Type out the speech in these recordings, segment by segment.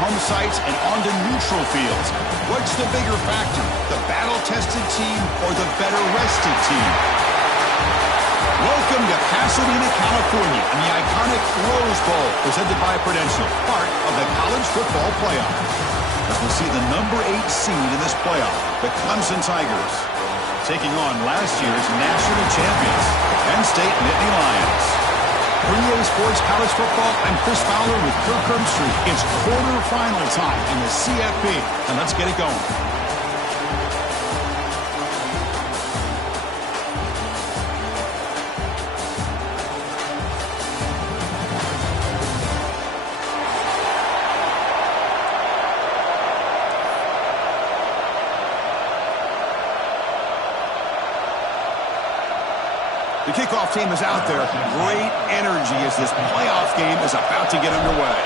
home sites and onto neutral fields. What's the bigger factor, the battle-tested team or the better-rested team? Welcome to Pasadena, California, and the iconic Rose Bowl, presented by Prudential, part of the College Football Playoff. As we see the number 8 seed in this playoff, the Clemson Tigers, taking on last year's national champions, Penn State Nittany Lions. For EA Sports College Football, I'm Chris Fowler with Kirk Herbstreit. It's quarterfinal time in the CFB, and let's get it going. The kickoff team is out there. Great energy as this playoff game is about to get underway.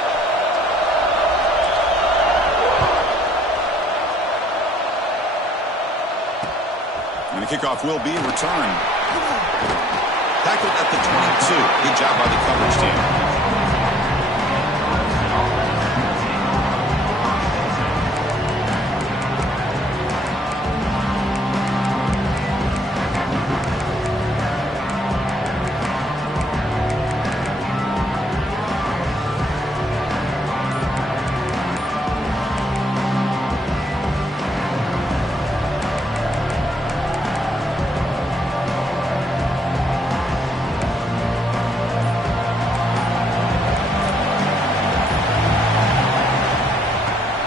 And the kickoff will be returned. Tackled at the 22. Good job by the coverage team.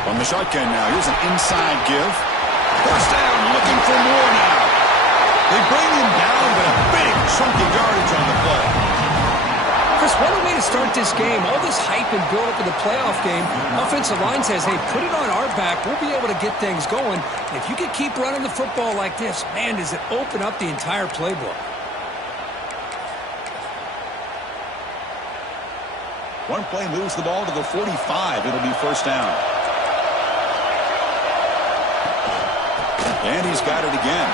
On the shotgun now. Here's an inside give. First down, looking for more now. They bring him down, but a big chunk of yardage on the play. Chris, what a way to start this game. All this hype and build up in the playoff game. Offensive line says, hey, put it on our back. We'll be able to get things going. If you can keep running the football like this, man, does it open up the entire playbook. One play moves the ball to the 45. It'll be first down. And he's got it again.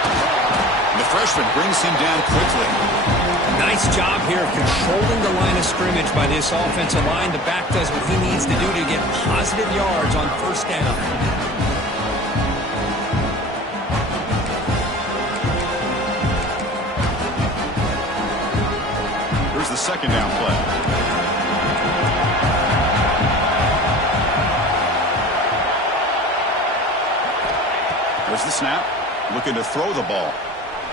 And the freshman brings him down quickly. Nice job here of controlling the line of scrimmage by this offensive line. The back does what he needs to do to get positive yards on first down. Here's the second down play. There's the snap. Looking to throw the ball.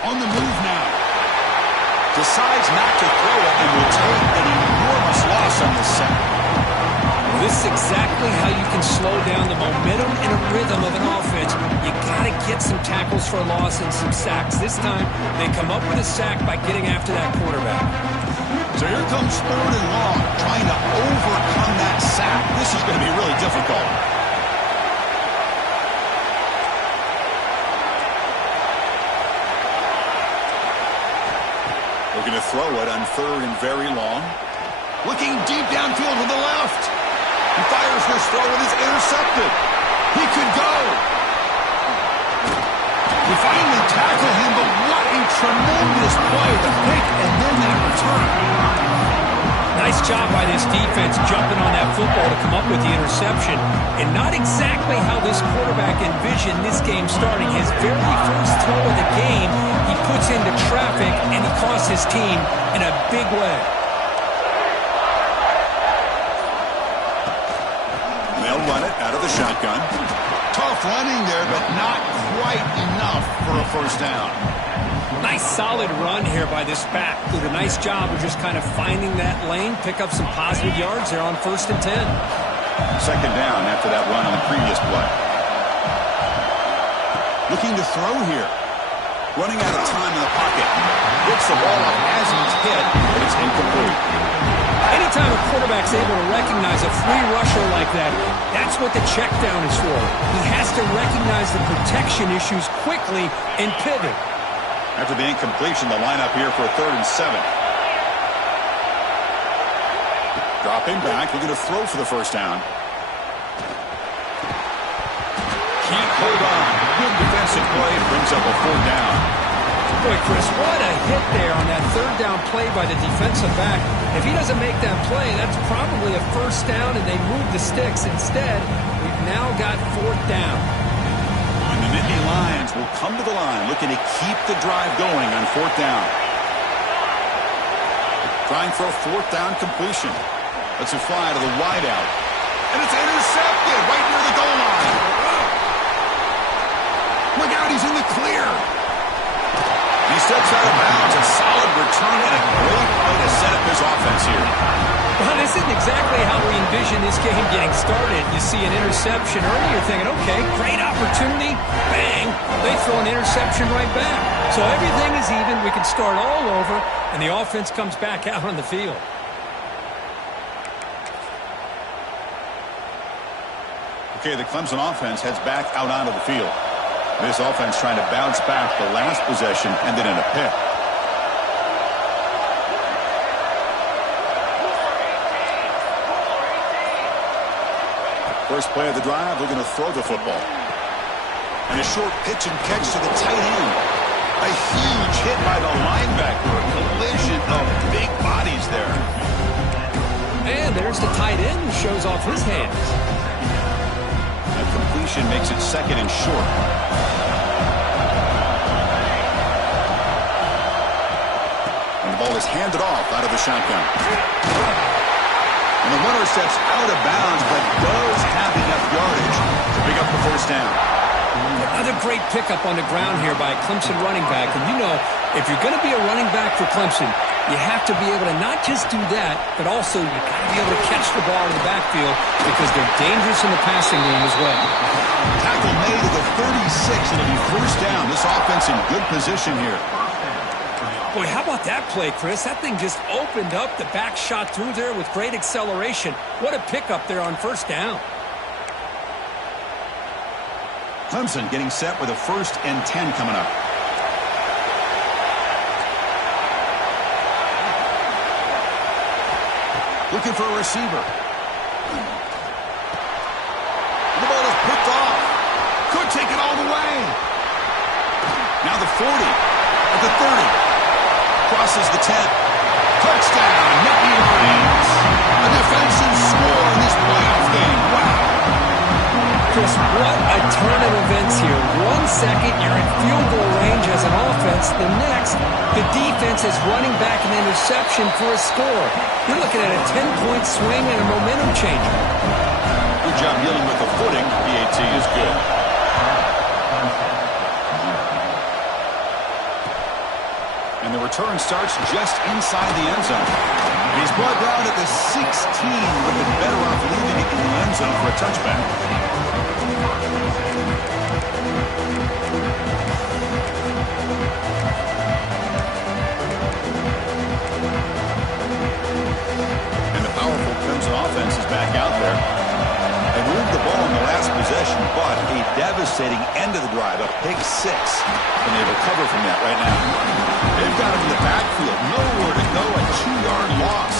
On the move now. Decides not to throw it and will take an enormous loss on this sack. This is exactly how you can slow down the momentum and a rhythm of an offense. You got to get some tackles for a loss and some sacks. This time, they come up with a sack by getting after that quarterback. So here comes 3rd and long, trying to overcome that sack. This is going to be really difficult. Looking to throw it on 3rd and very long. Looking deep downfield to the left. He fires this throw and is intercepted. He could go. He finally tackled him, but what a tremendous play. The pick and then that return. Nice job by this defense jumping on that football to come up with the interception. And not exactly how this quarterback envisioned this game starting. His very first throw of the game, he puts into traffic, and he costs his team in a big way. They'll run it out of the shotgun. Tough running there, but not quite enough for a first down. Nice solid run here by this back. Did a nice job of just kind of finding that lane, pick up some positive yards there on 1st and 10. Second down after that run on the previous play. Looking to throw here. Running out of time in the pocket. Gets the ball up as he's hit, but it's incomplete. Anytime a quarterback's able to recognize a free rusher like that, that's what the check down is for. He has to recognize the protection issues quickly and pivot. After the incompletion, the lineup here for a 3rd and 7. Dropping back, looking to throw for the first down. Keep hold on. Good defensive play, brings up a 4th down. Boy, Chris, what a hit there on that third down play by the defensive back. If he doesn't make that play, that's probably a first down, and they move the sticks. Instead, we've now got fourth down. And the Nittany Lions will come to the line looking to keep the drive going on fourth down. Trying for a fourth down completion. Let's it fly to the wideout. And it's intercepted right near the goal line. Look out, he's in the clear. He steps out of bounds. A solid return and a great way to set up his offense here. Well, this isn't exactly how we envision this game getting started. You see an interception early, you're thinking, okay, great opportunity. Bang! They throw an interception right back. So everything is even. We can start all over, and the offense comes back out on the field. Okay, the Clemson offense heads back out onto the field. This offense trying to bounce back the last possession, ended in a pick. First play of the drive, they're going to throw the football. And a short pitch and catch to the tight end. A huge hit by the linebacker. A collision of big bodies there. And there's the tight end who shows off his hands. That completion makes it second and short. And the ball is handed off out of the shotgun. And the runner steps out of bounds, but does have enough yardage to pick up the first down. Another great pickup on the ground here by a Clemson running back. And you know, if you're going to be a running back for Clemson, you have to be able to not just do that, but also you've got to be able to catch the ball in the backfield because they're dangerous in the passing game as well. Tackle made at the 36, and it'll be first down. This offense in good position here. Boy, how about that play, Chris? That thing just opened up. The back shot through there with great acceleration. What a pickup there on first down. Clemson getting set with a 1st and 10 coming up. Looking for a receiver. The ball is picked off. Could take it all the way. Now the 40 at the 30. Crosses the 10. Touchdown, Nittany Lions. A defensive score in this playoff game. Wow. Chris, what a turn of events here. 1 second, you're in field goal range as an offense. The next, the defense is running back an interception for a score. You're looking at a 10-point swing and a momentum changer. Good job dealing with the footing. PAT is good. And the return starts just inside the end zone. He's brought down at the 16. Would have been better off leaving it in the end zone for a touchback. And the powerful Clemson offense is back out there. They moved the ball in the last possession, but a devastating end of the drive, a pick 6. And they recover from that right now. They've got him in the backfield. Nowhere to go. A 2-yard loss.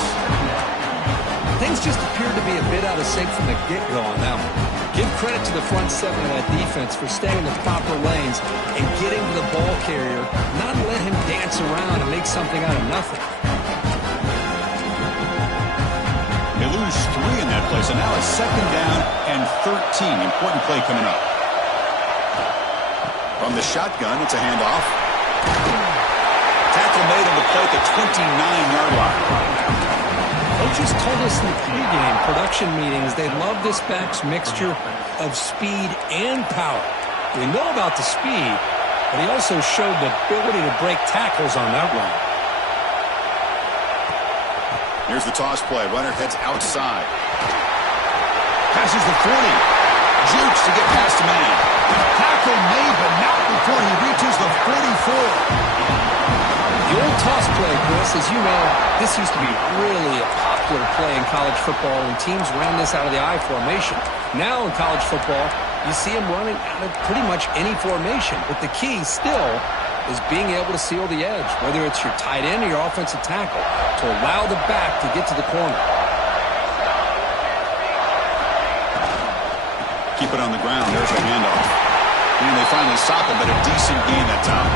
Things just appeared to be a bit out of sync from the get-go on that one. Give credit to the front 7 of that defense for staying in the proper lanes and getting to the ball carrier, not let him dance around and make something out of nothing. They lose 3 in that play, so now it's 2nd down and 13. Important play coming up. From the shotgun, it's a handoff. Tackle made on the play at the 29-yard line. Coaches told us in the pregame production meetings they love this back's mixture of speed and power. We know about the speed, but he also showed the ability to break tackles on that run. Here's the toss play. Runner heads outside. Passes the 40. Jukes to get past a man. Tackle made, but not before he reaches the 44. The old toss play, Chris, as you know, this used to be really a popular play in college football, and teams ran this out of the I formation. Now in college football, you see them running out of pretty much any formation, but the key still is being able to seal the edge, whether it's your tight end or your offensive tackle, to allow the back to get to the corner. Keep it on the ground. There's a handoff. And they finally stop him, but a decent gain that time.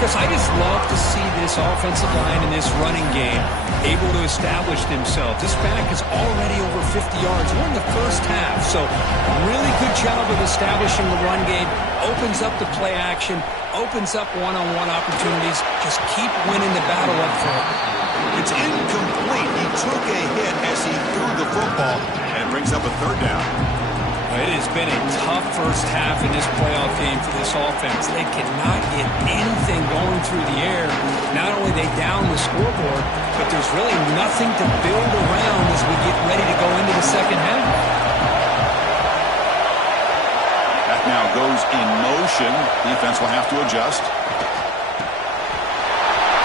Marcus, I just love to see this offensive line in this running game able to establish themselves. This back is already over 50 yards. We're in the first half, so really good job of establishing the run game. Opens up the play action, opens up one-on-one opportunities. Just keep winning the battle up front. It's incomplete. He took a hit as he threw the football, and it brings up a third down. It has been a tough first half in this playoff game for this offense. They cannot get anything going through the air. Not only they down the scoreboard, but there's really nothing to build around as we get ready to go into the second half. That now goes in motion. Defense will have to adjust.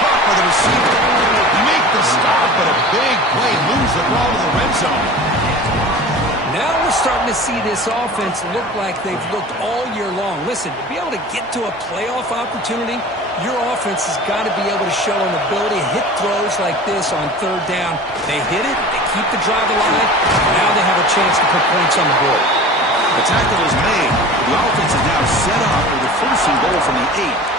Caught by the receiver. Make the stop, but a big play moves the ball to the red zone. Now we're starting to see this offense look like they've looked all year long. Listen, to be able to get to a playoff opportunity, your offense has got to be able to show an ability to hit throws like this on third down. They hit it, they keep the drive alive, now they have a chance to put points on the board. The tackle is made. The offense is now set up with a first and goal from the 8.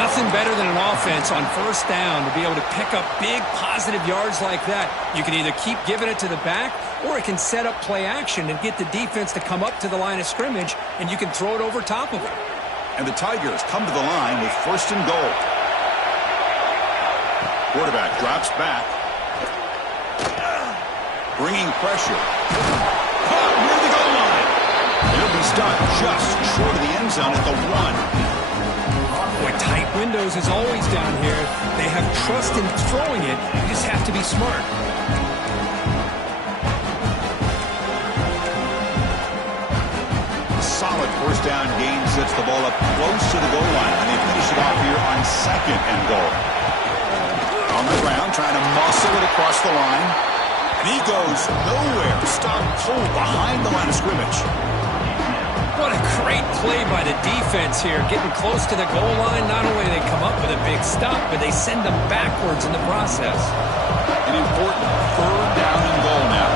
Nothing better than an offense on first down to be able to pick up big positive yards like that. You can either keep giving it to the back, or it can set up play action and get the defense to come up to the line of scrimmage, and you can throw it over top of it. And the Tigers come to the line with first and goal. Quarterback drops back. Bringing pressure. Caught near the goal line. He'll be stopped just short of the end zone at the 1. Boy, tight windows is always down here. They have trust in throwing it. You just have to be smart. Solid first down gain sets the ball up close to the goal line, and they finish it off here on second and goal. On the ground, trying to muscle it across the line. And he goes nowhere. Stopped cold behind the line of scrimmage. What a great play by the defense here. Getting close to the goal line, not only do they come up with a big stop, but they send them backwards in the process. An important third down and goal now.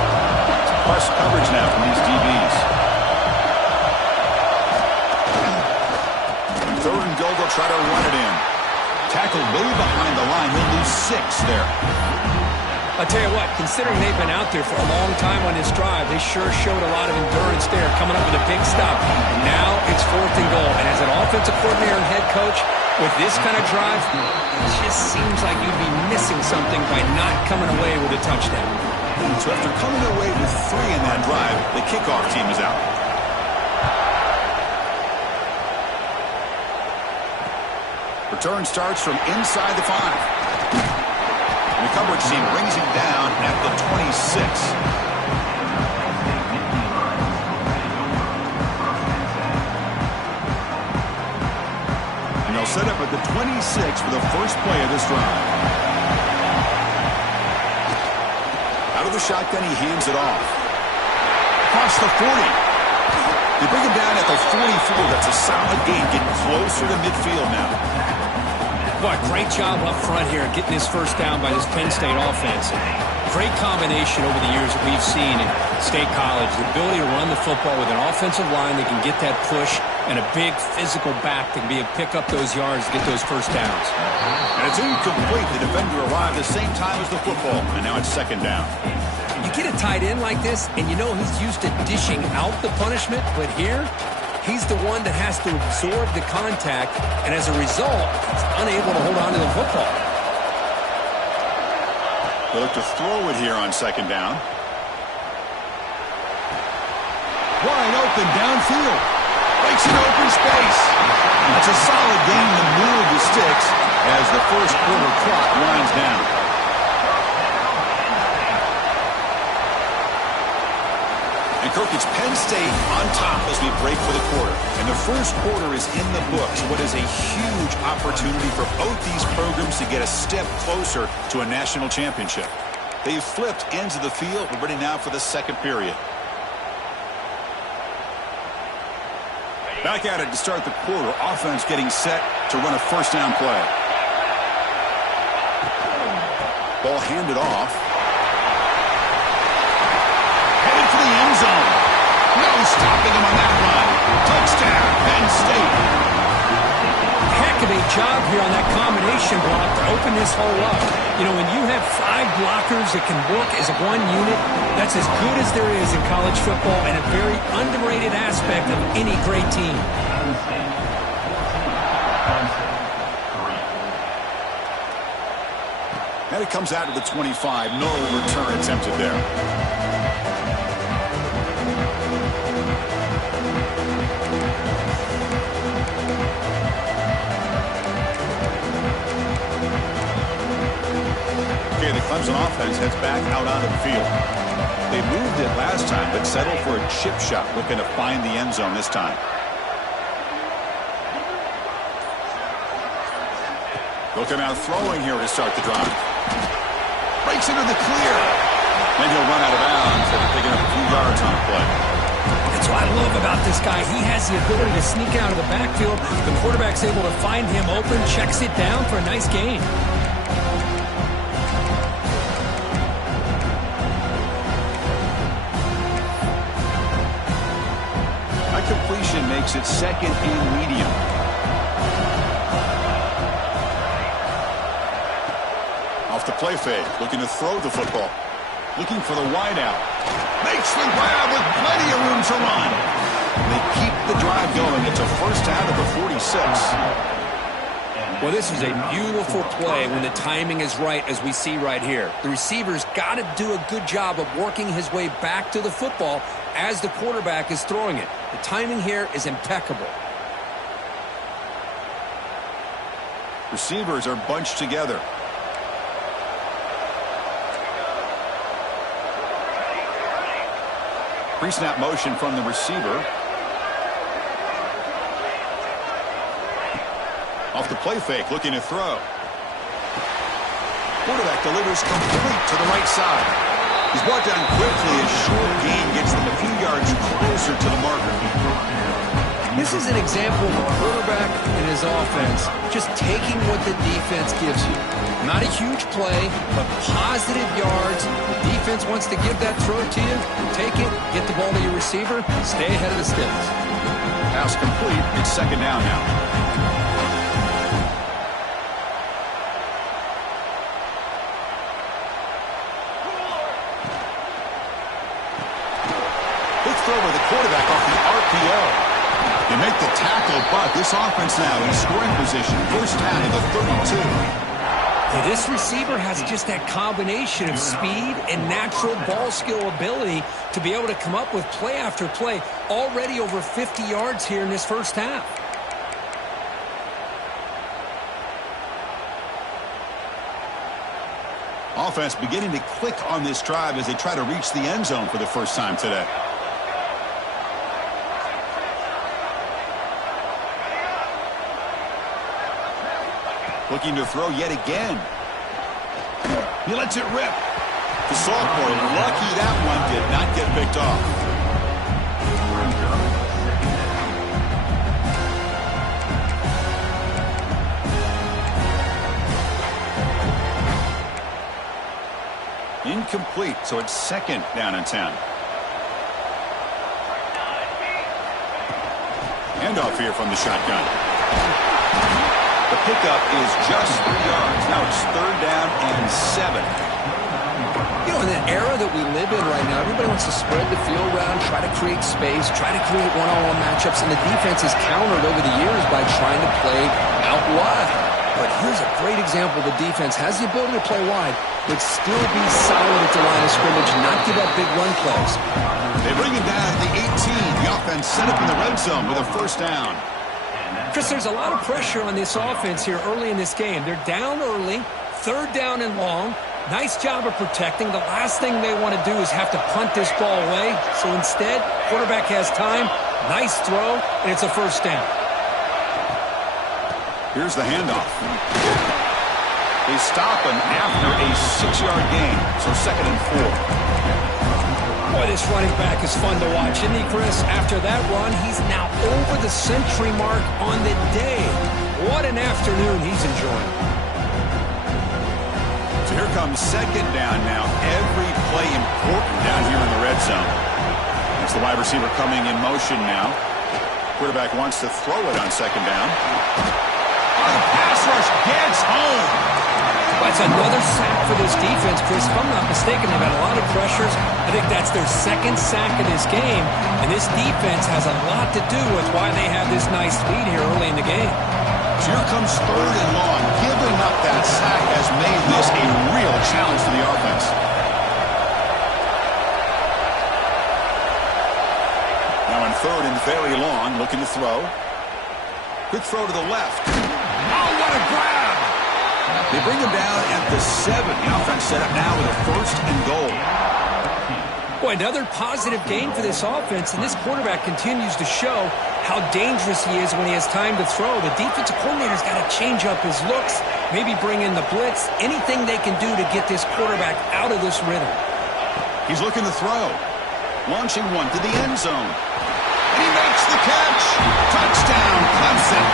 It's press coverage now from these DBs. Third and goal, they'll try to run it in. Tackled way behind the line. He'll lose 6 there. I'll tell you what, considering they've been out there for a long time on this drive, they sure showed a lot of endurance there, coming up with a big stop. And now it's fourth and goal. And as an offensive coordinator and head coach, with this kind of drive, it just seems like you'd be missing something by not coming away with a touchdown. So after coming away with 3 in that drive, the kickoff team is out. Return starts from inside the 5. The coverage team brings him down at the 26. And they'll set up at the 26 for the first play of this drive. Out of the shotgun, he hands it off. Across the 40. They bring him down at the 44. That's a solid gain, getting closer to midfield now. Boy, great job up front here getting this first down by this Penn State offense. Great combination over the years that we've seen in State College. The ability to run the football with an offensive line that can get that push and a big physical back that can be able to pick up those yards to get those first downs. And it's incomplete. The defender arrived the same time as the football, and now it's second down. You get a tight end like this, and you know he's used to dishing out the punishment, but here, he's the one that has to absorb the contact, and as a result, he's unable to hold on to the football. They'll look to throw it here on second down. Wide open downfield. Breaks an open space. That's a solid gain in the middle of the sticks as the first quarter clock winds down. And Kirk, it's Penn State on top as we break for the quarter. And the first quarter is in the books. What is a huge opportunity for both these programs to get a step closer to a national championship. They've flipped ends of the field. We're ready now for the second period. Back at it to start the quarter. Offense getting set to run a first down play. Ball handed off. Headed for the end zone. No stopping him on that run. Touchdown, Penn State. Heck of a job here on that combination block to open this hole up. You know, when you have 5 blockers that can work as one unit, that's as good as there is in college football and a very underrated aspect of any great team. And it comes out to the 25. No return attempted there. Okay, the Clemson offense heads back out onto the field. They moved it last time, but settled for a chip shot, looking to find the end zone this time. Looking out throwing here to start the drive. Breaks into the clear. Then he'll run out of bounds after picking up a few yards on the play. That's what I love about this guy. He has the ability to sneak out of the backfield. The quarterback's able to find him open, checks it down for a nice gain. That completion makes it second and medium. Off the play fake, looking to throw the football. Looking for the wideout. Makes the grab with plenty of room to run. They keep the drive going. It's a first out of the 46. Well, this is a beautiful play when the timing is right, as we see right here. The receiver's got to do a good job of working his way back to the football as the quarterback is throwing it. The timing here is impeccable. Receivers are bunched together. Pre-snap motion from the receiver. Off the play fake, looking to throw. Quarterback delivers complete to the right side. He's brought down quickly. A short gain gets them a few yards closer to the marker. This is an example of a quarterback and his offense just taking what the defense gives you. Not a huge play, but positive yards. The defense wants to give that throw to you. Take it, get the ball to your receiver, stay ahead of the sticks. Pass complete. It's second down now. Big throw by the quarterback off the RPO. They make the tackle, but this offense now in scoring position. First down at the 32. Yeah, this receiver has just that combination of speed and natural ball skill ability to be able to come up with play after play. Already over 50 yards here in this first half. Offense beginning to click on this drive as they try to reach the end zone for the first time today. Looking to throw yet again. He lets it rip. The sophomore, lucky that one did not get picked off. Incomplete, so it's second down and 10. Handoff here from the shotgun. The pickup is just 3 yards. Now it's third down and 7. You know, in the era that we live in right now, everybody wants to spread the field around, try to create space, try to create one-on-one matchups, and the defense has countered over the years by trying to play out wide. But here's a great example. The defense has the ability to play wide, but still be solid at the line of scrimmage, not give up big run plays. They bring him down to the 18. The offense set up in the red zone with a first down. Chris, there's a lot of pressure on this offense here early in this game. They're down early, third down and long. Nice job of protecting. The last thing they want to do is have to punt this ball away. So instead, quarterback has time, nice throw, and it's a first down. Here's the handoff. They stop him after a 6-yard gain, so second and 4. Boy, this running back is fun to watch, isn't he, Chris? After that run, he's now over the century mark on the day. What an afternoon he's enjoying. So here comes second down now. Every play important down here in the red zone. It's the wide receiver coming in motion now. Quarterback wants to throw it on second down. the pass rush gets home. That's another sack for this defense, Chris. If I'm not mistaken, they've had a lot of pressures. I think that's their second sack of this game, and this defense has a lot to do with why they have this nice lead here early in the game. So here comes 3rd and long. Giving up that sack has made this a real challenge for the offense. Now in 3rd and very long, looking to throw. Quick throw to the left. Oh, what a grab! They bring him down at the 7. The offense set up now with a 1st and goal. Boy, another positive gain for this offense, and this quarterback continues to show how dangerous he is when he has time to throw. The defensive coordinator's got to change up his looks, maybe bring in the blitz, anything they can do to get this quarterback out of this rhythm. He's looking to throw. Launching one to the end zone. And he makes the catch. Touchdown, Clemson.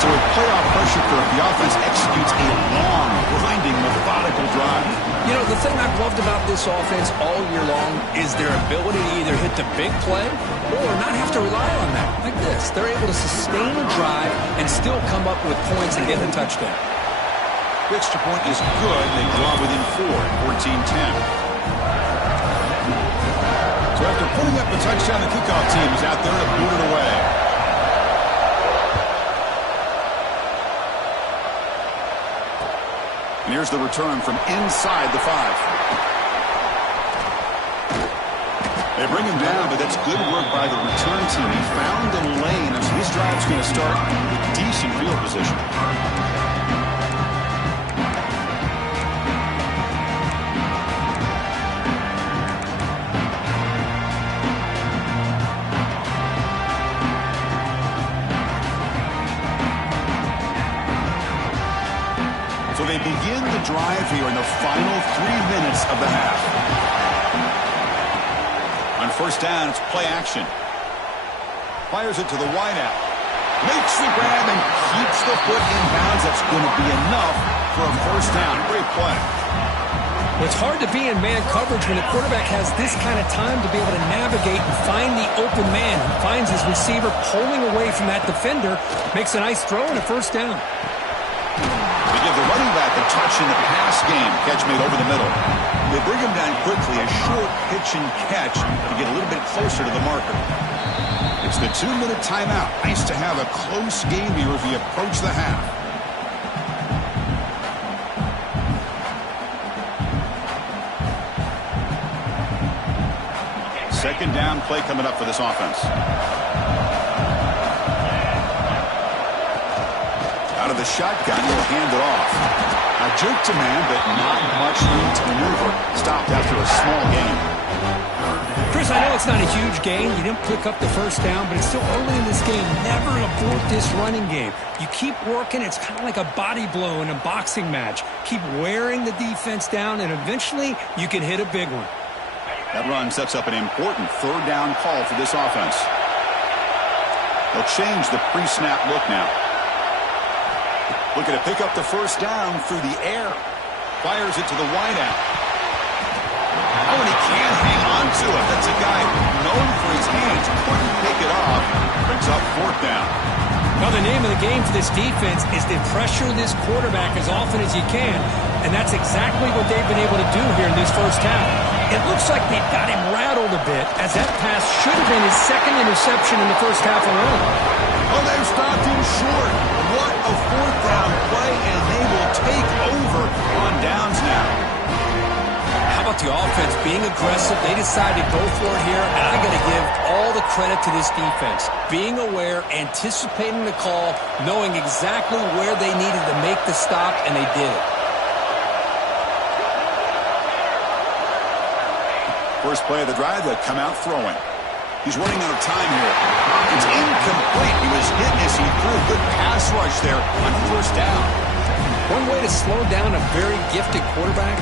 So with playoff pressure curve, the offense executes a long, grinding, methodical drive. You know, the thing I've loved about this offense all year long is their ability to either hit the big play or not have to rely on that. Like this. They're able to sustain a drive and still come up with points and get a touchdown. The extra point is good. They draw within 4 at 14-10. So after putting up a touchdown, the kickoff team is out there to boot it away. And here's the return from inside the 5. They bring him down, but that's good work by the return team. He found the lane, and so his drive's going to start with decent field position. So they begin the drive here in the final 3 minutes of the half. On 1st down, it's play action. Fires it to the wideout. Makes the grab and keeps the foot in bounds. That's going to be enough for a 1st down. Great play. Well, it's hard to be in man coverage when the quarterback has this kind of time to be able to navigate and find the open man. He finds his receiver pulling away from that defender, makes a nice throw and a 1st down. They give the running back a touch in the pass game. Catch made over the middle. They bring him down quickly. A short pitch and catch to get a little bit closer to the marker. It's the 2-minute timeout. Nice to have a close game here as we approach the half. Second down play coming up for this offense. Out of the shotgun, he'll hand it off. A jerk to man, but not much room to maneuver. Stopped after a small gain. Chris, I know it's not a huge gain. You didn't pick up the 1st down, but it's still early in this game. Never abort this running game. You keep working. It's kind of like a body blow in a boxing match. Keep wearing the defense down, and eventually you can hit a big one. That run sets up an important 3rd down call for this offense. They'll change the pre-snap look now. Looking to pick up the 1st down through the air. Fires it to the wideout. Oh, and he can't hang on to it. That's a guy known for his hands. Couldn't pick it off. Brings up 4th down. Now, the name of the game for this defense is to pressure this quarterback as often as you can, and that's exactly what they've been able to do here in this 1st half. It looks like they've got him rattled a bit, as that pass should have been his 2nd interception in the 1st half alone. Oh, they've stopped him short. What a 4th down play, and they will take over on downs now. How about the offense being aggressive? They decided to go for it here, and I got to give all the credit to this defense. Being aware, anticipating the call, knowing exactly where they needed to make the stop, and they did it. First play of the drive, they come out throwing. He's running out of time here. It's incomplete. He was hit as he threw. Good pass rush there on 1st down. One way to slow down a very gifted quarterback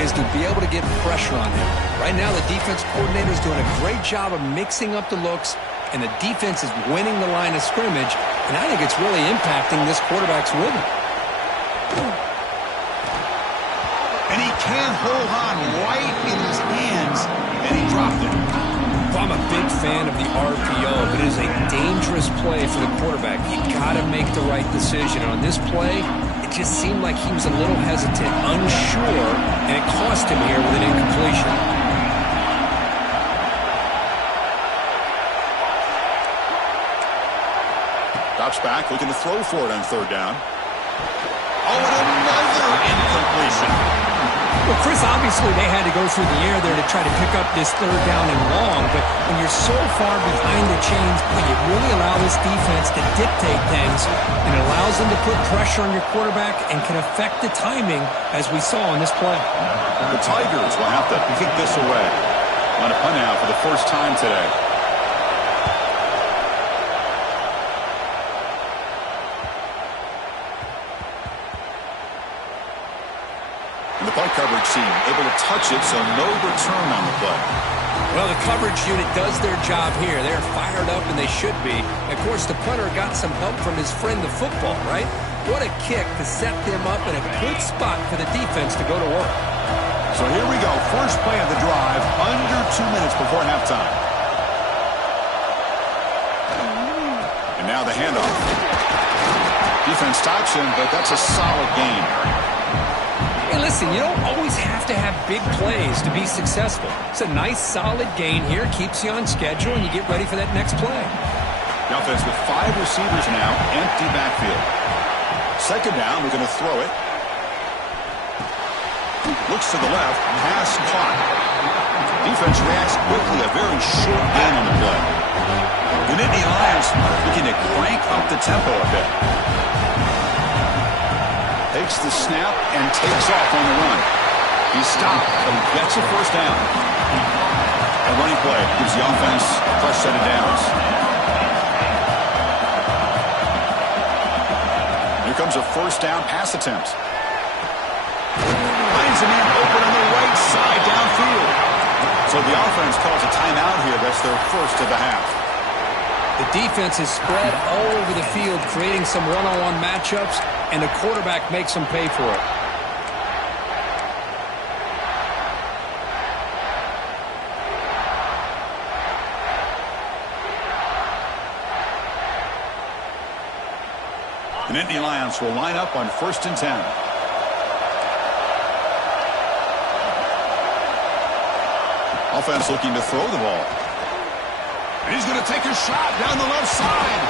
is to be able to get pressure on him. Right now, the defense coordinator is doing a great job of mixing up the looks, and the defense is winning the line of scrimmage, and I think it's really impacting this quarterback's rhythm. And he can't hold on right in his hands, and he dropped it. Well, I'm a big fan of the RPO, but it is a dangerous play for the quarterback. You got to make the right decision. On this play, it just seemed like he was a little hesitant, unsure, and it cost him here with an incompletion. Drops back, looking to throw for it on third down. Oh, and another incompletion. Well, Chris, obviously they had to go through the air there to try to pick up this third down and long, but when you're so far behind the chains, you really allow this defense to dictate things, and it allows them to put pressure on your quarterback and can affect the timing, as we saw in this play. The Tigers will have to kick this away. On a punt now for the first time today. And the punt coverage team able to touch it, so no return on the play. Well, the coverage unit does their job here. They're fired up, and they should be. Of course, the punter got some help from his friend, the football, right? What a kick to set them up in a good spot for the defense to go to work. So here we go. First play of the drive, under 2 minutes before halftime. And now the handoff. Defense stops him, but that's a solid game. Hey, listen, you don't always have to have big plays to be successful. It's a nice, solid gain here. Keeps you on schedule, and you get ready for that next play. The offense with 5 receivers now, empty backfield. Second down, we're going to throw it. Looks to the left, pass caught. Defense reacts quickly, a very short gain on the play. The Nittany Lions looking to crank up the tempo a bit. Takes the snap and takes off on the run. He's stopped, but he gets a first down. A running play gives the offense a fresh set of downs. Here comes a first down pass attempt. Finds a man open on the right side downfield. So the offense calls a timeout here. That's their first of the half. The defense is spread all over the field, creating some one-on-one matchups, and the quarterback makes them pay for it. The Nittany Lions will line up on 1st and 10. Offense looking to throw the ball. And he's going to take a shot down the left side.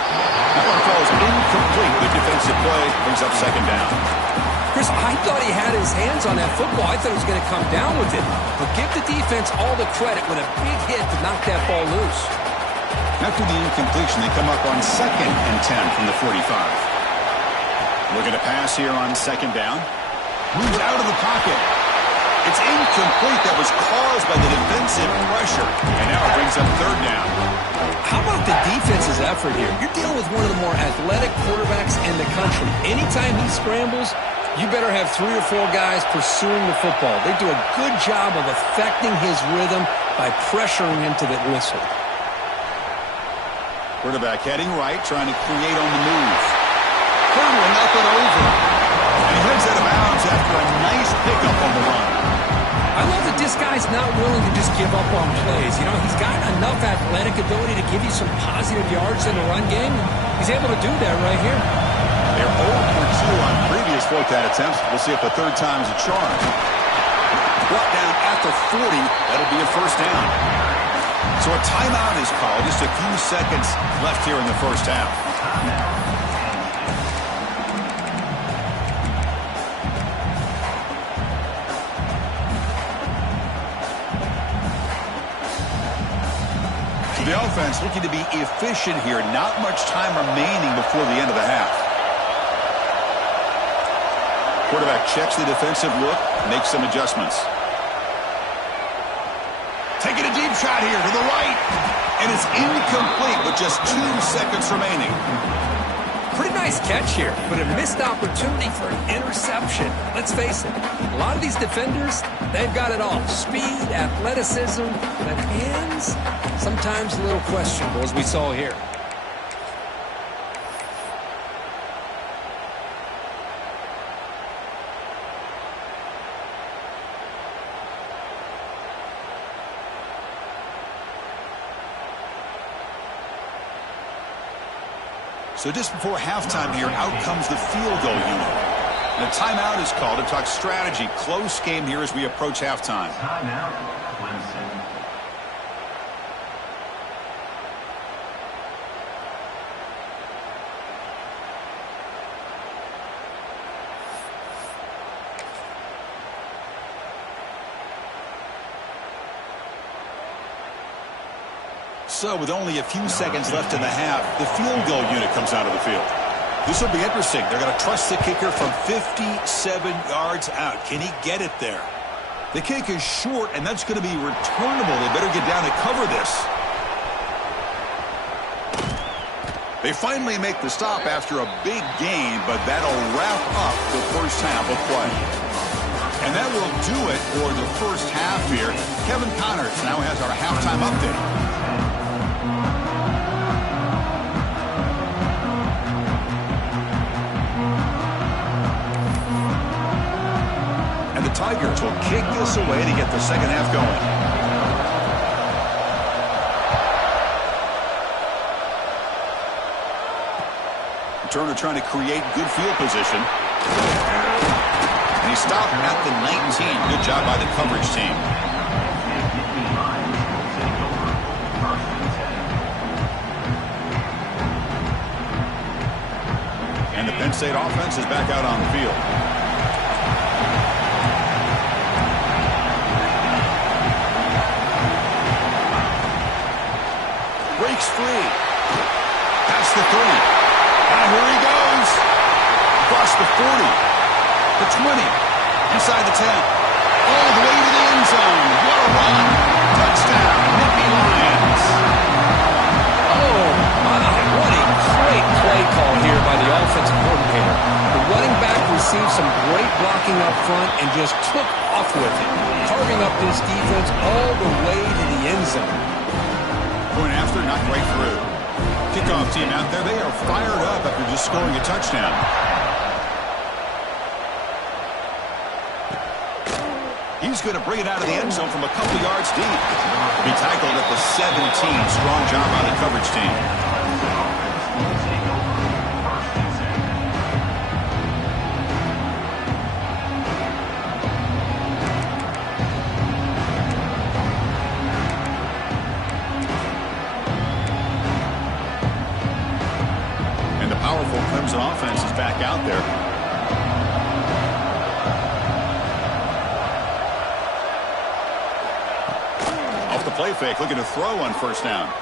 That one falls incomplete. The defensive play brings up second down. Chris, I thought he had his hands on that football. I thought he was going to come down with it. But give the defense all the credit with a big hit to knock that ball loose. After the incompletion, they come up on 2nd and 10 from the 45. Looking to pass here on second down. Moves out of the pocket. It's incomplete. That was caused by the defensive pressure. And now it brings up third down. How about the defense's effort here? You're dealing with one of the more athletic quarterbacks in the country. Anytime he scrambles, you better have 3 or 4 guys pursuing the football. They do a good job of affecting his rhythm by pressuring him to the whistle. Quarterback heading right, trying to create on the move. Hurdling up and over. And he heads out of bounds after a nice pickup on the run. I love that this guy's not willing to just give up on plays. You know, he's got enough athletic ability to give you some positive yards in the run game. He's able to do that right here. They're 0 for 2 on previous fourth down attempts. We'll see if the third time is a charm. Brought down at the 40. That'll be a first down. So a timeout is called. Just a few seconds left here in the first half. The offense looking to be efficient here. Not much time remaining before the end of the half. Quarterback checks the defensive look, makes some adjustments. Taking a deep shot here to the right. And it's incomplete with just 2 seconds remaining. Pretty nice catch here, but a missed opportunity for an interception. Let's face it, a lot of these defenders, they've got it all. Speed, athleticism, but hands, sometimes a little questionable, as we saw here. So just before halftime here, out comes the field goal unit. And a timeout is called to talk strategy. Close game here as we approach halftime. Timeout, Clemson. So with only a few seconds left in the half, the field goal unit comes out of the field. This will be interesting. They're going to trust the kicker from 57 yards out. Can he get it there? The kick is short, and that's going to be returnable. They better get down and cover this. They finally make the stop after a big gain, but that'll wrap up the first half of play. And that will do it for the first half here. Kevin Connors now has our halftime update. Tigers will kick this away to get the second half going. Turner trying to create good field position. And he stopped at the 19. Good job by the coverage team. And the Penn State offense is back out on the field. Breaks free. Past the 30. And here he goes. Across the 40. The 20. Inside the 10. All the way to the end zone. What a run. Touchdown. Nittany Lions. Oh, my. What a great play call here by the offensive coordinator. The running back received some great blocking up front and just took off with it, carving up this defense all the way to the end zone. Point after, not right through. Kickoff team out there, they are fired up after just scoring a touchdown. He's going to bring it out of the end zone from a couple yards deep. He tackled at the 17. Strong job by the coverage team. Clemson offense is back out there. Off the play fake, looking to throw on first down.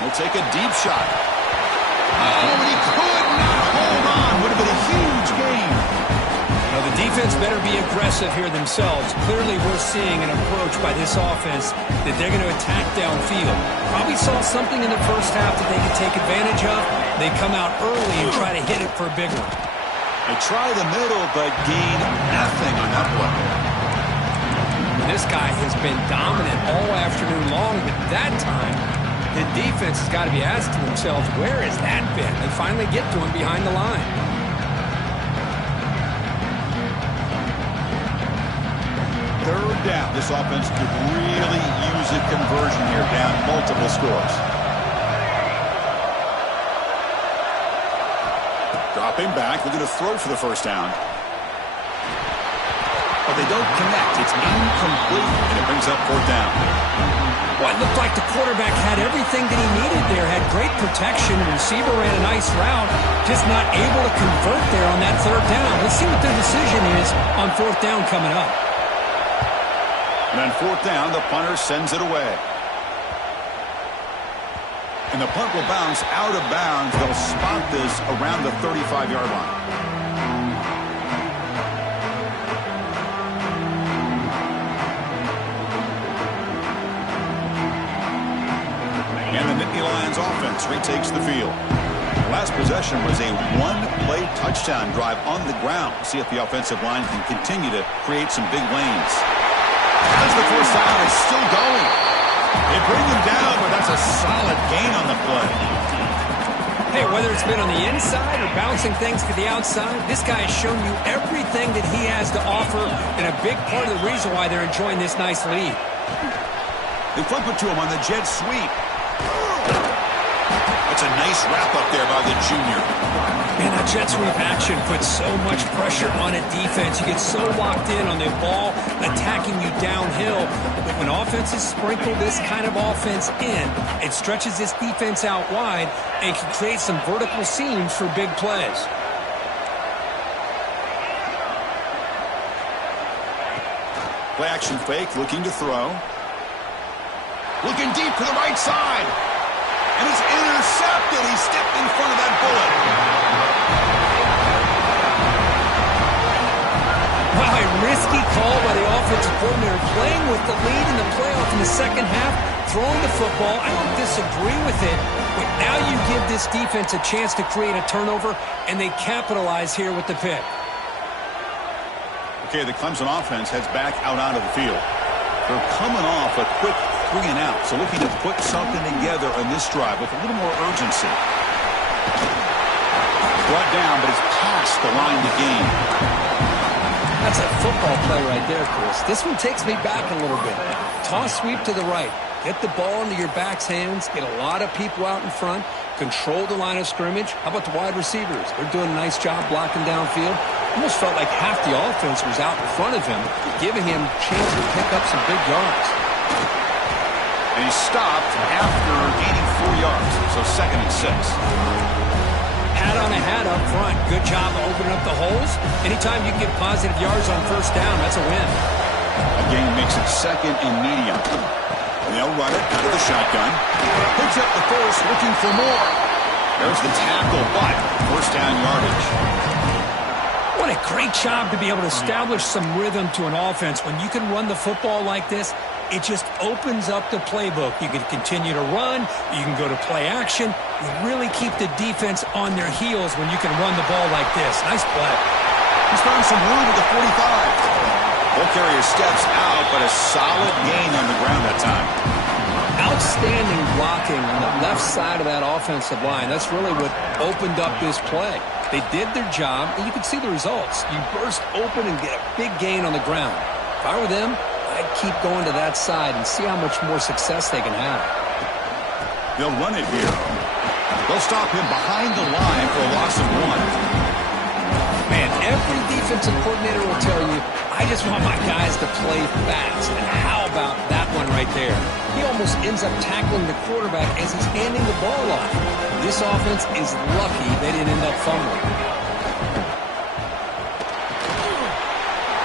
He'll take a deep shot. Oh, and he could not hold on. Would have been a huge gain. Now, the defense better be aggressive here themselves. Clearly, we're seeing an approach by this offense that they're going to attack downfield. Probably saw something in the first half that they could take advantage of. They come out early and try to hit it for a big one. They try the middle, but gain nothing on that play. This guy has been dominant all afternoon long, but that time, the defense has got to be asking themselves, where has that been? They finally get to him behind the line. Third down. This offense could really use a conversion here, down multiple scores. Dropping back, looking to throw for the first down. But they don't connect. It's incomplete, and it brings up fourth down. Well, it looked like the quarterback had everything that he needed there. Had great protection. The receiver ran a nice route. Just not able to convert there on that third down. Let's see what their decision is on fourth down coming up. And on fourth down, the punter sends it away. And the punt will bounce out of bounds. They'll spot this around the 35-yard line. And the Nittany Lions offense retakes the field. Last possession was a one-play touchdown drive on the ground. See if the offensive line can continue to create some big lanes. As the first down is still going. They bring him down, but that's a solid gain on the play. Hey, whether it's been on the inside or bouncing things to the outside, this guy has shown you everything that he has to offer, and a big part of the reason why they're enjoying this nice lead. They flip it to him on the jet sweep. A That's a nice wrap-up there by the junior. Man, that jet sweep action puts so much pressure on a defense. You get so locked in on the ball attacking you downhill. But when offenses sprinkle this kind of offense in, it stretches this defense out wide and can create some vertical seams for big plays. Play action fake, looking to throw. Looking deep to the right side. And it's intercepted. He stepped in front of that bullet. Wow, a risky call by the offensive coordinator, playing with the lead in the playoff in the second half, throwing the football. I don't disagree with it, but now you give this defense a chance to create a turnover, and they capitalize here with the pick. Okay, the Clemson offense heads back out onto the field. They're coming off a quick 3 and out, so looking to put something together on this drive with a little more urgency. Brought down, but it's past the line to gain. That's a football play right there, Chris. This one takes me back a little bit. Toss sweep to the right. Get the ball into your back's hands. Get a lot of people out in front. Control the line of scrimmage. How about the wide receivers? They're doing a nice job blocking downfield. Almost felt like half the offense was out in front of him, giving him a chance to pick up some big yards. And he stopped after gaining 4 yards, so 2nd and 6. Hat on a hat up front. Good job of opening up the holes. Anytime you can get positive yards on first down, that's a win. Again, makes it 2nd and medium. And they'll run it out of the shotgun. Picks up the first, looking for more. There's the tackle, but first down yardage. What a great job to be able to establish some rhythm to an offense. When you can run the football like this, it just opens up the playbook. You can continue to run. You can go to play action. You really keep the defense on their heels when you can run the ball like this. Nice play. He's found some room at the 45. Ball carrier steps out, but a solid gain on the ground that time. Outstanding blocking on the left side of that offensive line. That's really what opened up this play. They did their job, and you can see the results. You burst open and get a big gain on the ground. If I were them, I'd keep going to that side and see how much more success they can have. They'll run it here. They'll stop him behind the line for a loss of 1. Man, every defensive coordinator will tell you, I just want my guys to play fast. And how about that one right there? He almost ends up tackling the quarterback as he's handing the ball off. This offense is lucky they didn't end up fumbling.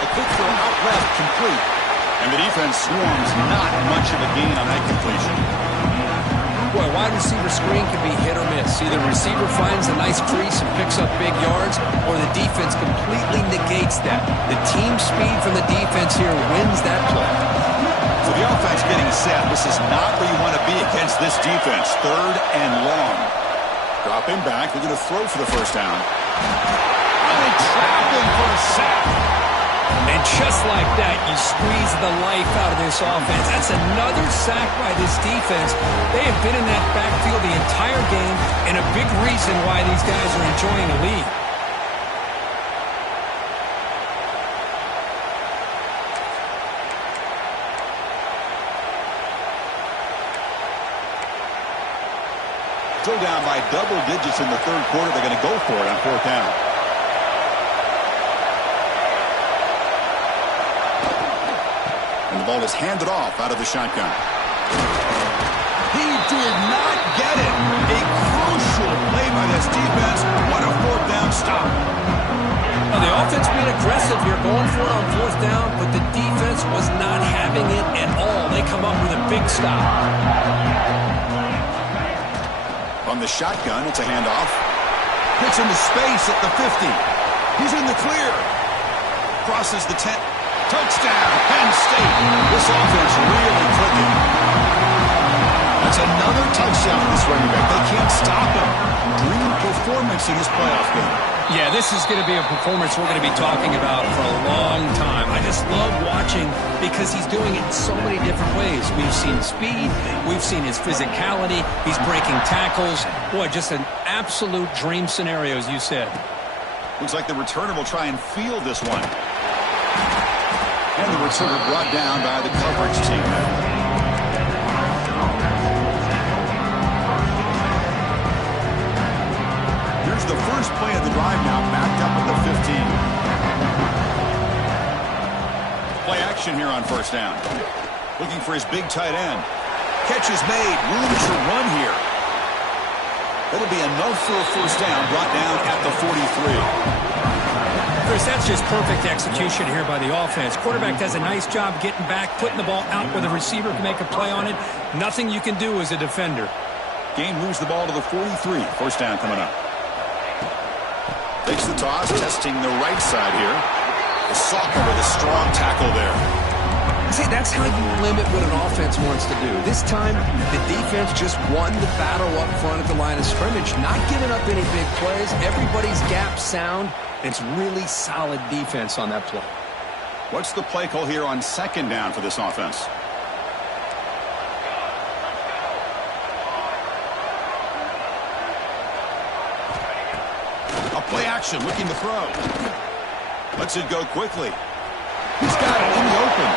A quick throw out left, complete. And the defense swarms not much of a gain on that completion. Boy, wide receiver screen can be hit or miss. Either the receiver finds a nice crease and picks up big yards, or the defense completely negates that. The team speed from the defense here wins that play. So the offense getting set. This is not where you want to be against this defense. 3rd and long. Drop him back. They're going to throw for the first down. And they trap him for a sack. And just like that, you squeeze the life out of this offense. That's another sack by this defense. They have been in that backfield the entire game, and a big reason why these guys are enjoying a lead. Still down by double digits in the 3rd quarter. They're going to go for it on 4th down. And the ball is handed off out of the shotgun. He did not get it. A crucial play by this defense. What a 4th down stop. Well, the offense being aggressive here, going for it on 4th down, but the defense was not having it at all. They come up with a big stop. On the shotgun, it's a handoff. Hits into space at the 50. He's in the clear. Crosses the 10. Touchdown, Penn State. This offense really clicking. That's another touchdown for this running back. They can't stop him. Dream performance in this playoff game. Yeah, this is going to be a performance we're going to be talking about for a long time. I just love watching because he's doing it in so many different ways. We've seen speed. We've seen his physicality. He's breaking tackles. Boy, just an absolute dream scenario, as you said. Looks like the returner will try and field this one. And the returner brought down by the coverage team. play of the drive now, backed up at the 15. Play action here on first down. Looking for his big tight end. Catch is made. Room to run here. That'll be enough for a first down, brought down at the 43. Chris, that's just perfect execution here by the offense. Quarterback does a nice job getting back, putting the ball out where the receiver can make a play on it. Nothing you can do as a defender. Game moves the ball to the 43. First down coming up. Takes the toss, testing the right side here. The sophomore with a strong tackle there. See, that's how you limit what an offense wants to do. This time, the defense just won the battle up front at the line of scrimmage, not giving up any big plays. Everybody's gap sound. It's really solid defense on that play. What's the play call here on second down for this offense? A play action, looking to throw. Lets it go quickly. He's got it in the open.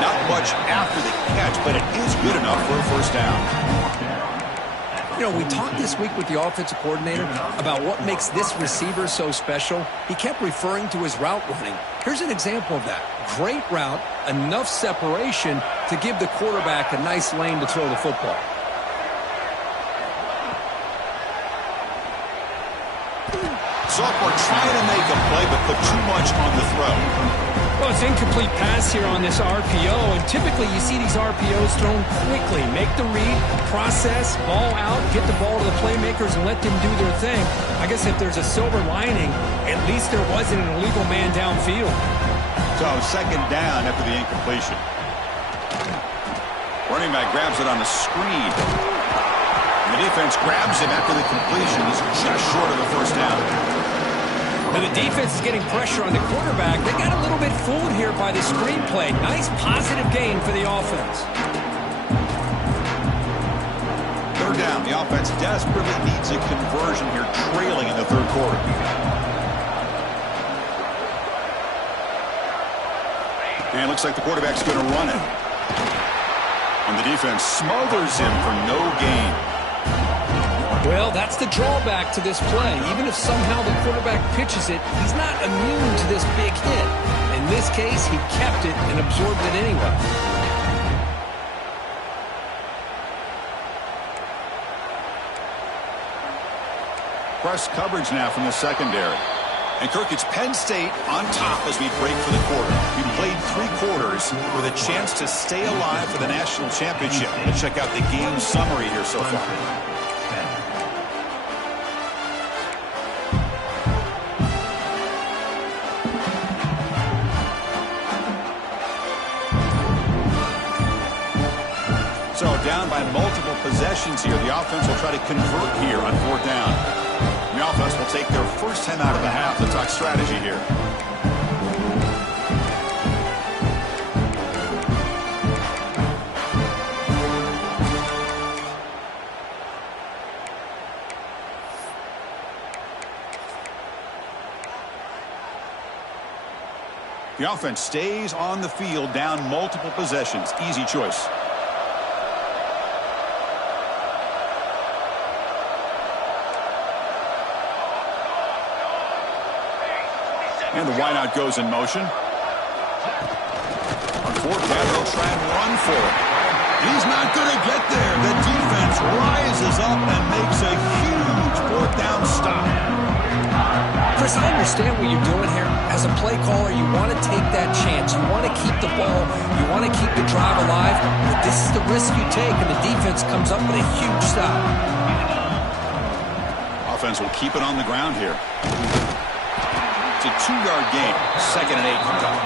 Not much after the catch, but it is good enough for a first down. You know, we talked this week with the offensive coordinator about what makes this receiver so special. He kept referring to his route running. Here's an example of that. Great route, enough separation to give the quarterback a nice lane to throw the football. Sophomore trying to make a play, but put too much on the throw. Well, it's incomplete pass here on this RPO, and typically you see these RPOs thrown quickly. Make the read, process, ball out, get the ball to the playmakers and let them do their thing. I guess if there's a silver lining, at least there wasn't an illegal man downfield. So second down after the incompletion. Running back grabs it on the screen. And the defense grabs him after the completion. He's just short of the first down. Now the defense is getting pressure on the quarterback. They got a little bit fooled here by the screenplay. Nice positive gain for the offense. Third down. The offense desperately needs a conversion here, trailing in the third quarter. And it looks like the quarterback's going to run it. And the defense smothers him for no gain. Well, that's the drawback to this play. Even if somehow the quarterback pitches it, he's not immune to this big hit. In this case, he kept it and absorbed it anyway. Press coverage now from the secondary. And Kirk, it's Penn State on top as we break for the quarter. We played 3 quarters with a chance to stay alive for the national championship. Let's check out the game summary here so far. So down by multiple possessions here. The offense will try to convert here on fourth down. The offense will take their first 10 out of the half to talk strategy here. The offense stays on the field down multiple possessions. Easy choice. And the wideout goes in motion. On fourth down, they'll try and run for it. He's not going to get there. The defense rises up and makes a huge fourth down stop. Chris, I understand what you're doing here. As a play caller, you want to take that chance. You want to keep the ball. You want to keep the drive alive. But this is the risk you take, and the defense comes up with a huge stop. Offense will keep it on the ground here. It's a 2-yard gain. 2nd and 8 from top.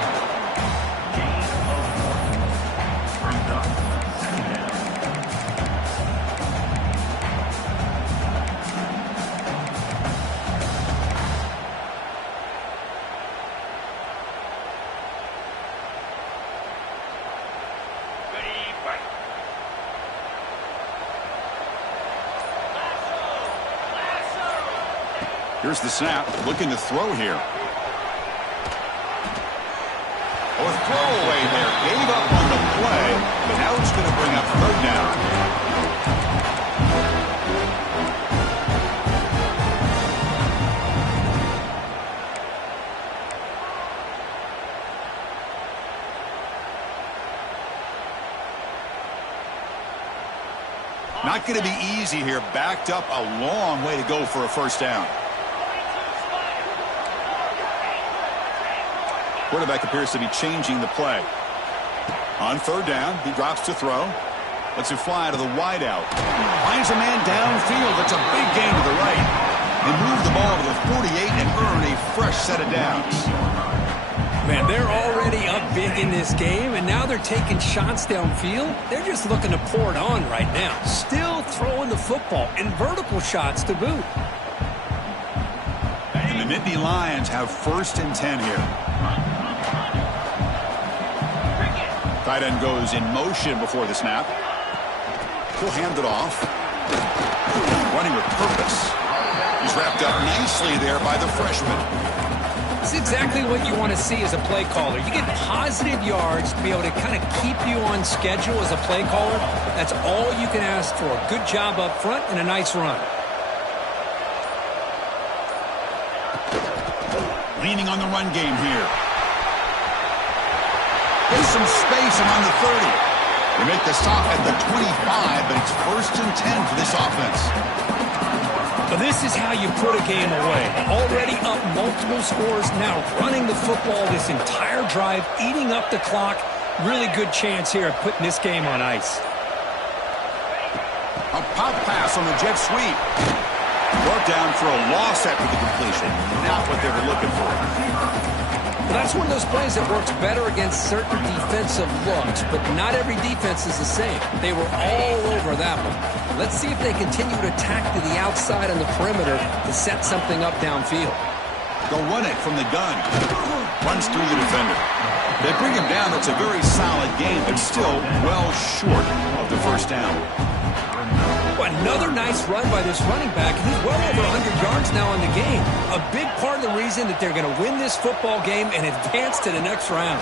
Here's the snap, looking to throw here. Or throwaway there. Gave up on the play, but now it's going to bring up third down. Not going to be easy here. Backed up a long way to go for a first down. Quarterback appears to be changing the play. On third down, he drops to throw. Lets it fly to the wideout. Finds a man downfield. That's a big gain to the right. They move the ball to the 48 and earn a fresh set of downs. Man, they're already up big in this game, and now they're taking shots downfield. They're just looking to pour it on right now. Still throwing the football, and vertical shots to boot. And the Nittany Lions have 1st and 10 here. Tight end goes in motion before the snap. He'll hand it off. Running with purpose. He's wrapped up nicely there by the freshman. It's exactly what you want to see as a play caller. You get positive yards to be able to kind of keep you on schedule as a play caller. That's all you can ask for. Good job up front and a nice run. Leaning on the run game here. There's some space around the 30. They make the stop at the 25, but it's 1st and 10 for this offense. But this is how you put a game away. Already up multiple scores, now running the football this entire drive, eating up the clock. Really good chance here of putting this game on ice. A pop pass on the jet sweep. Brought down for a loss after the completion. Not what they were looking for. Well, that's one of those plays that works better against certain defensive looks, but not every defense is the same. They were all over that one. Let's see if they continue to attack to the outside on the perimeter to set something up downfield. They'll run it from the gun. Runs through the defender. They bring him down. It's a very solid game, but still well short of the first down. Another nice run by this running back. He's well over 100 yards now in the game. A big part of the reason that they're going to win this football game and advance to the next round.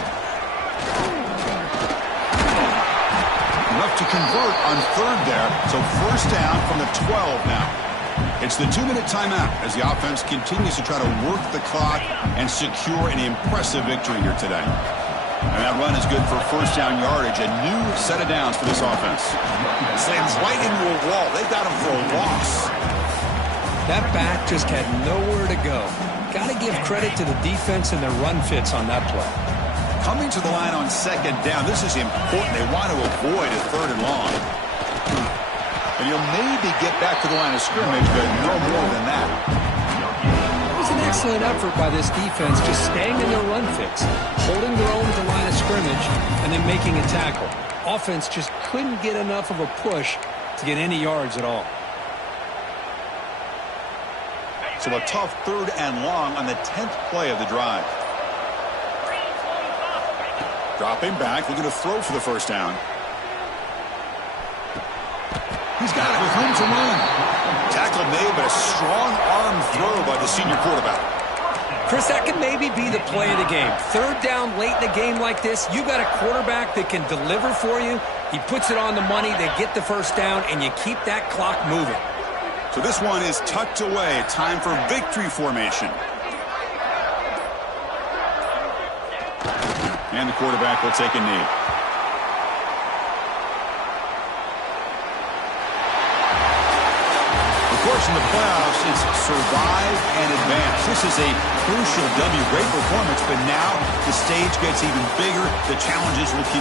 Enough to convert on third there, so first down from the 12 now. It's the 2-minute timeout as the offense continues to try to work the clock and secure an impressive victory here today. And that run is good for first down yardage. A new set of downs for this offense. Slams right into a wall. They got him for a loss. That back just had nowhere to go. Got to give credit to the defense and their run fits on that play. Coming to the line on second down. This is important. They want to avoid a 3rd and long. And you'll maybe get back to the line of scrimmage, but no more than that. It was an excellent effort by this defense, just staying in their run fits, holding their own at the line of scrimmage, and then making a tackle. Offense just couldn't get enough of a push to get any yards at all. So a tough 3rd and long on the 10th play of the drive. Dropping back, looking to throw for the first down. He's got it with room to run. Tackle made, but a strong arm throw by the senior quarterback. Chris, that could maybe be the play of the game. 3rd down late in a game like this, you got a quarterback that can deliver for you. He puts it on the money, they get the first down, and you keep that clock moving. So this one is tucked away. Time for victory formation. And the quarterback will take a knee. Of course, in the playoffs, it's survive and advance. This is a crucial W. Great performance, but now the stage gets even bigger. The challenges will continue.